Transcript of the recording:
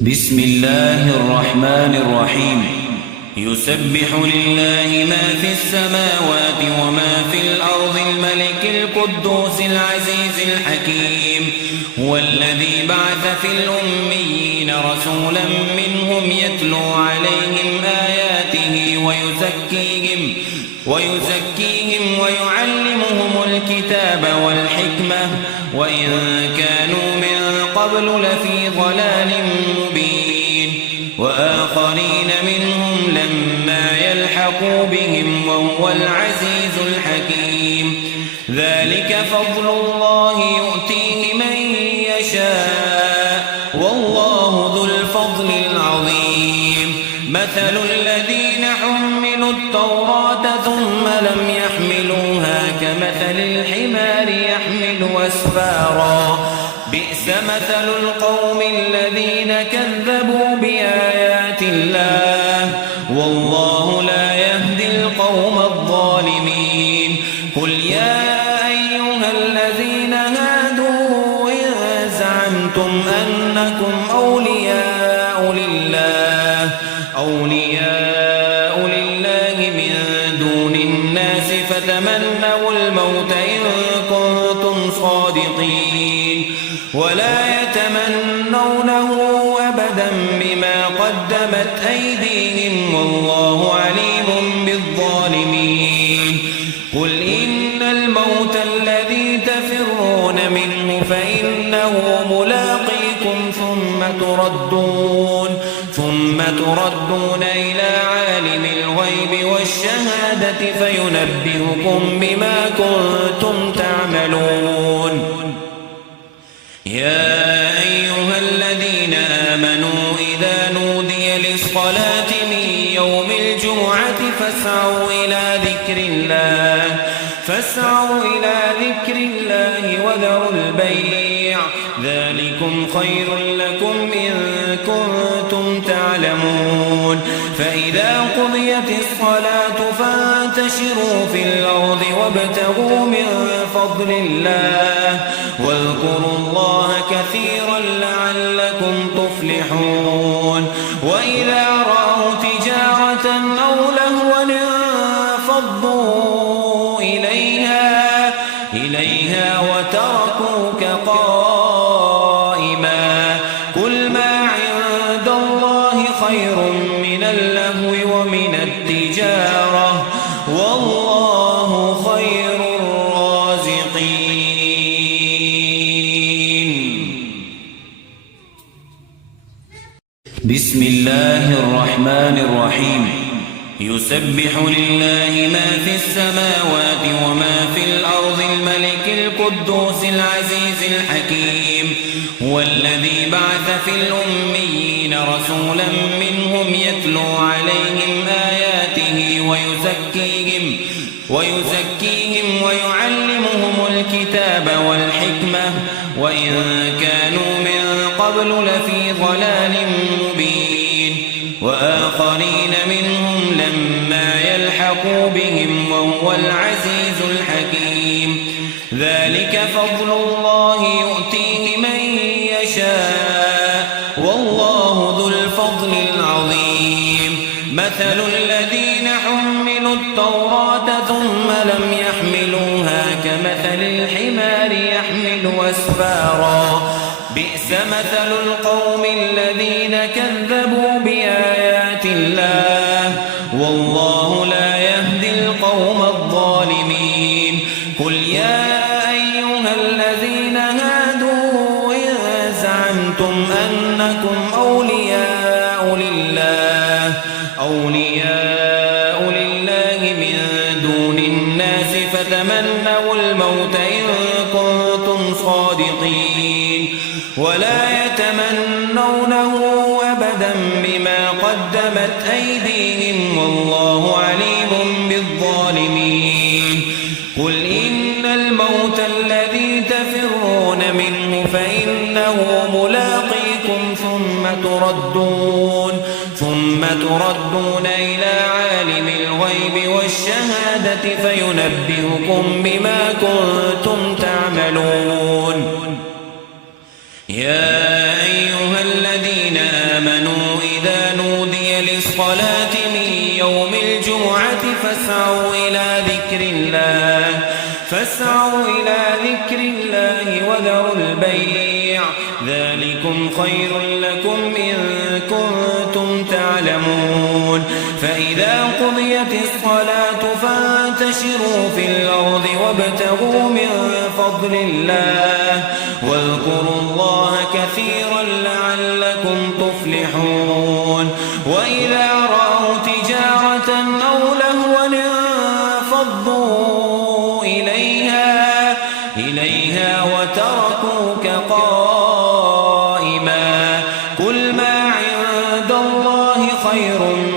بسم الله الرحمن الرحيم يسبح لله ما في السماوات وما في الأرض الملك القدوس العزيز الحكيم هو الذي بعث في الأميين رسولا منهم يتلو عليهم آياته ويزكيهم ويعلمهم الكتاب والحكمة وإن كانوا من قبل لفي ضلال مبين وآخرين منهم لما يلحقوا بهم وهو العزيز الحكيم ذلك فضل الله يؤتيه من يشاء والله ذو الفضل العظيم مثل الذين حملوا التوراة ثم لم يحملوها كمثل الحمار يحمل أسفارا بئس مثل القوم الذين كذبوا بآيات الله والله لا يهدي القوم الظالمين قل يا أيها الذين هادوا إن زعمتم أنكم أولياء لله من دون الناس فتمنوا الموت إن كنتم صادقين ولا يتمنونه أبدا بما قدمت أيديهم والله عليم بالظالمين قل إن الموت الذي تفرون منه فإنه ملاقيكم ثم تردون إلى عالم الغيب والشهادة فينبئكم بما كنتم تعملون يا أيها الذين آمنوا إذا نودي للصلاة من يوم الجمعة فاسعوا إلى ذكر الله وذروا البيع ذلكم خير لكم إن كنتم تعلمون فإذا قضيت الصلاة فانتشروا في الأرض وابتغوا من فضل الله واذكروا الله كثيرا لعلكم تفلحون وإذا رأوا تجارة أو لهوا انفضوا إليها وتركوك قائما قل ما عند الله خير من اللهو ومن التجارة والله خير الرازقين بسم الله الرحمن الرحيم يسبح لله ما في السماوات وما في الأرض الملك القدوس العزيز الحكيم هو الذي بعث في الأميين رسولا منهم يتلو عليهم آياته ويزكيهم ويعلمهم الكتاب والحكمة وإن كانوا من قبل لفي ضلال مبين وآخرين منهم لما يلحقوا بهم وهو العزيز الحكيم ذلك فضل الله يؤتيه من يشاء والله ذو الفضل العظيم مثل الذين حملوا التوراة ثم لم يحملوها كمثل الحمار يحمل أسفارا بئس مثل القوم الذين كذبوا بآيات الله والله لا يهدي القوم الظالمين قل يا أيها الذين هادوا إن زعمتم أنكم أولياء لله من دون الناس فتمنوا الموت إن كنتم صادقين ولا يتمنونه أبدا بما قدمت أيديهم والله عليم بالظالمين قل إن الموت الذي تفرون منه فإنه ملاقيكم ثم تردون إلى عالم الغيب والشهادة فينبئكم بما كنتم تعملون يا أيها الذين آمنوا إذا نودي للصلاة من يوم الجمعة فاسعوا إلى ذكر الله وذروا البيع ذلكم خير لكم إن كنتم تعلمون فإذا قضيت الصلاة فانتشروا في الأرض وابتغوا من فضل الله واذكروا الله كثيرا لعلكم تفلحون وإذا رأوا تجارة أو لهوا انفضوا إليها وتركوك قائما قل ما عند الله خير